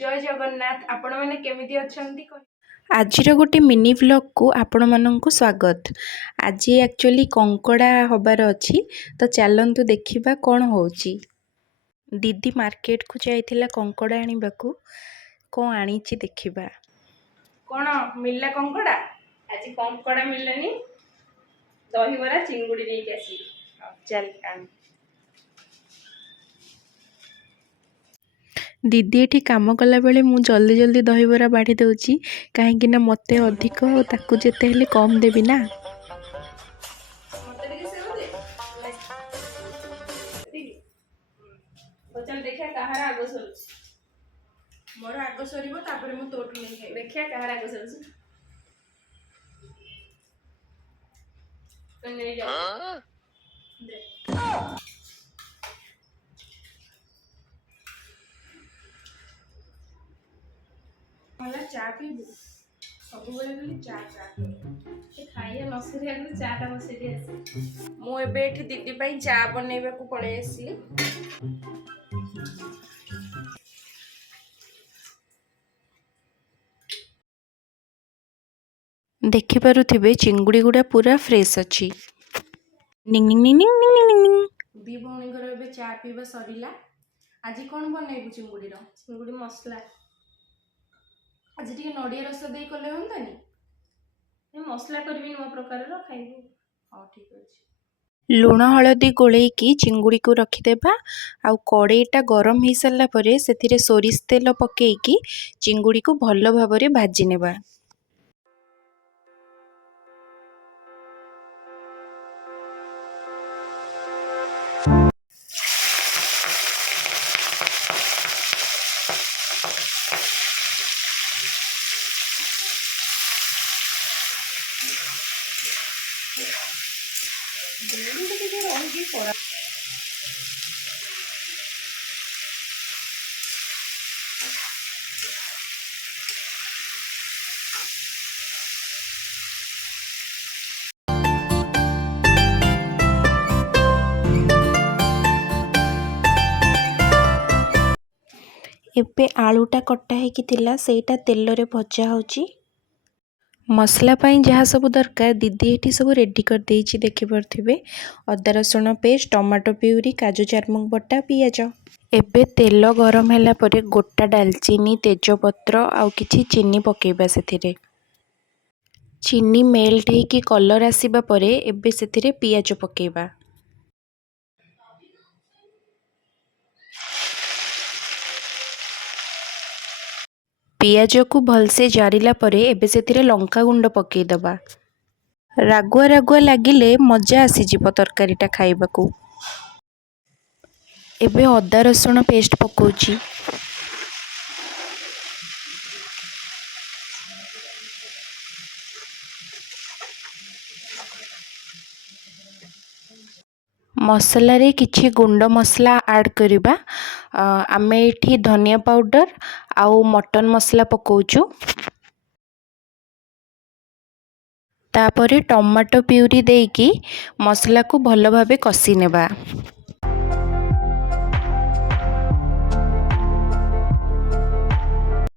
जय जगन्नाथ आपण मैंने केमिति अछंती आजिर गोटे मिनी व्लॉग को आपण मानक स्वागत। आज एक्चुअली कंकड़ा हबार अच्छी तो चलतु देखा कौन होची। दीदी मार्केट को जाइथिला कंकड़ा आनिबा को कौन आनी देखा कौन मिलला कंकड़ा आज कंकड़ा मिललानी दही बरा चिंगुड़ी लेके आसी चल आन दीदी ये कम कला बेले मु जल्दी जल्दी दहीबरा बाढ़ी दौची कहीं मत अधिक ताकू जेते हेले कम देवी ना। चल देखिया कहार आगो सरुछ मोर आगो सरीबो तापर मु तोटू नहीं खाइ देखिया कहार आगो सरुछ तो नहीं जाओ दे मला चा पीबू सब बेले खाली चा चा ए खाइया नसरी आगु चा टा बसेदी आसी मु एबे एठी दीदी पई चा बनेबा को पळे आसी देखिपे चिंगुड़ी गुड़ा पूरा फ्रेश अच्छी। निंग निंग निंग निंग निंग निंग निंग। दी भौणी घर एबे चा पीबा सरीला आज कौन बनैबू चिंगुड़ी रो चिंगुड़ी मसला आज टिके नडिया रस दे कले होंतानी ए मसला करबी नुआ प्रकार रो खाइबू हां ठीक अछि। लुण हलदी गोलैकी चिंगुड़ी को रखिदेबा आउ कड़ईटा गरम हो सारा पर से सोरिष तेल पकईकी चिंगुड़ी को भल भाव भाजी नेबा। एबे आलूटा कटा होगी सेटा तेल रे भजा होची। मसला पाई जहाँ सब दरकार दीदी ये सब रेडी कर देइछि देखिपे अदा रसुण पेस्ट टमाटो प्यूरी काजू चारमक बटा पियाज। एबे तेल गरम है पर गोटा डालचीनी तेजपत्र आउ किछि चीनी पकेबा सेथिरे चीनी मेल्ट होगी कलर आसीबा परे एबे सेथिरे पियाज पकेबा। पियाज को भलसे जारिला परे एबे सेथिरे लंका गुंड पकेइदबा। रागुआ रागुआ लागिले मजा आसीजिब तरकारीटा खाइबाकू। एबे अदा रसुण पेस्ट पकोची मसला रे किछि गुंड मसला ऐड करिबा। आमे एठी धनिया पाउडर आउ मटन मसला पकोचु तापरे टमाटो प्यूरी देकी मसला को भल भाबे कसी नेबा।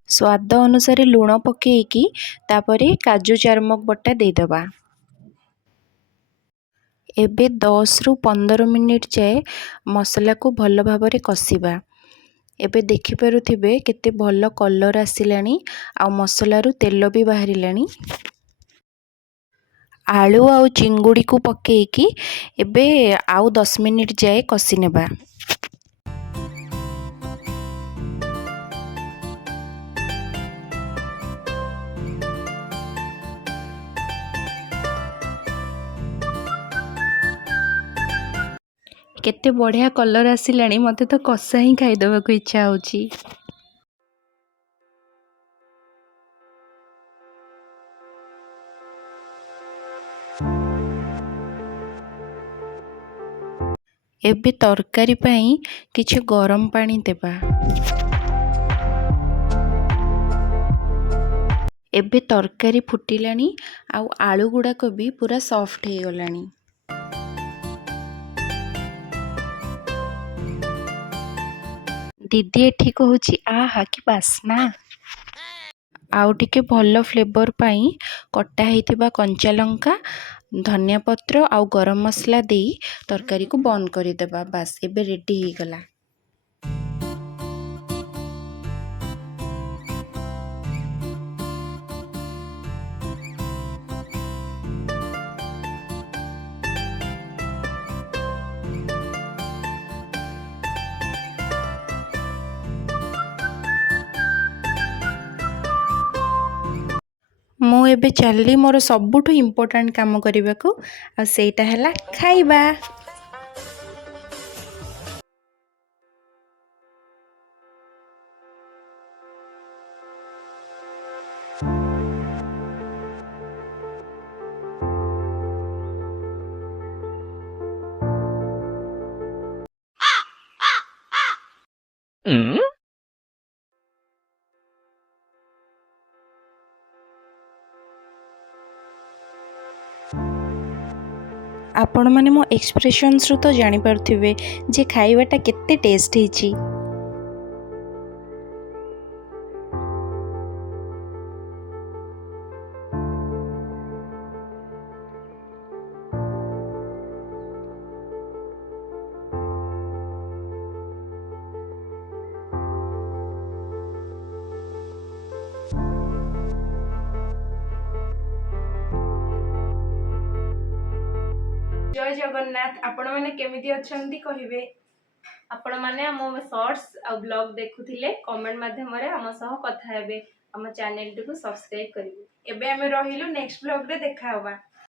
स्वाद अनुसार लुण पकेकी तापरे काजू चारमक बटा देदबा। एबे 10 रु 15 मिनिट जाए मसला को भल भाबरे कसीबा। एबे देखि पारुथिबे केते भल कलर आसिलानी आ मसला रु तेल भी बाहरिलानी। आलू आउ चिंगुड़ी को पकेकी एबे आउ 10 मिनिट जाए कसी नेबा। केते बढ़िया कलर आसिलानी मते तो कसा ही खाइदबा को इच्छा होची। एबे तरकारी पाई किछि गरम पानी देबा। एबे तरकारी फुटिलानी आउ आलू गुड़ाक भी पूरा सॉफ्ट हो गलानी। ଦିଦି ଏଠି କହୁଛି ଆହା କି ବାସ୍ନା। ଆଉ ଟିକେ ଭଲ ଫ୍ଲେଭର ପାଇଁ କଟା ହେଇଥିବା କଞ୍ଚା ଲଙ୍କା, ଧନିଆ ପତ୍ର ଆଉ ଗରମ ମସଲା ଦେଇ ତରକାରୀକୁ ବନ୍ଦ କରିଦେବା। ବାସ୍ ଏବେ ରେଡ଼ି ହେଇଗଲା। ମୁଁ ଏବେ ଚାଲିଲି ମୋର ସବୁଠୁ ଇମ୍ପୋର୍ଟାଣ୍ଟ କାମ କରିବାକୁ, ଆଉ ସେଇଟା ହେଲା ଖାଇବା। ଆପଣମାନେ ମୋ ଏକ୍ସପ୍ରେସନ୍ସରୁ ତ ଜାଣିପାରୁଥିବେ ଯେ ଖାଇବାଟା କେତେ ଟେଷ୍ଟ ହେଇଛି। ଜୟ ଜଗନ୍ନାଥ। ଆପଣମାନେ କେମିତି ଅଛନ୍ତି କହିବେ। ଆପଣମାନେ ଆମ ସର୍ଟସ୍ ଆଉ ବ୍ଲଗ ଦେଖୁଥିଲେ, କମେଣ୍ଟ ମାଧ୍ୟମରେ ଆମ ସହ କଥା ହେବେ, ଆମ ଚ୍ୟାନେଲଟିକୁ ସବସ୍କ୍ରାଇବ କରିବେ। ଏବେ ଆମେ ରହିଲୁ, ନେକ୍ସଟ ବ୍ଲଗରେ ଦେଖା ହବା।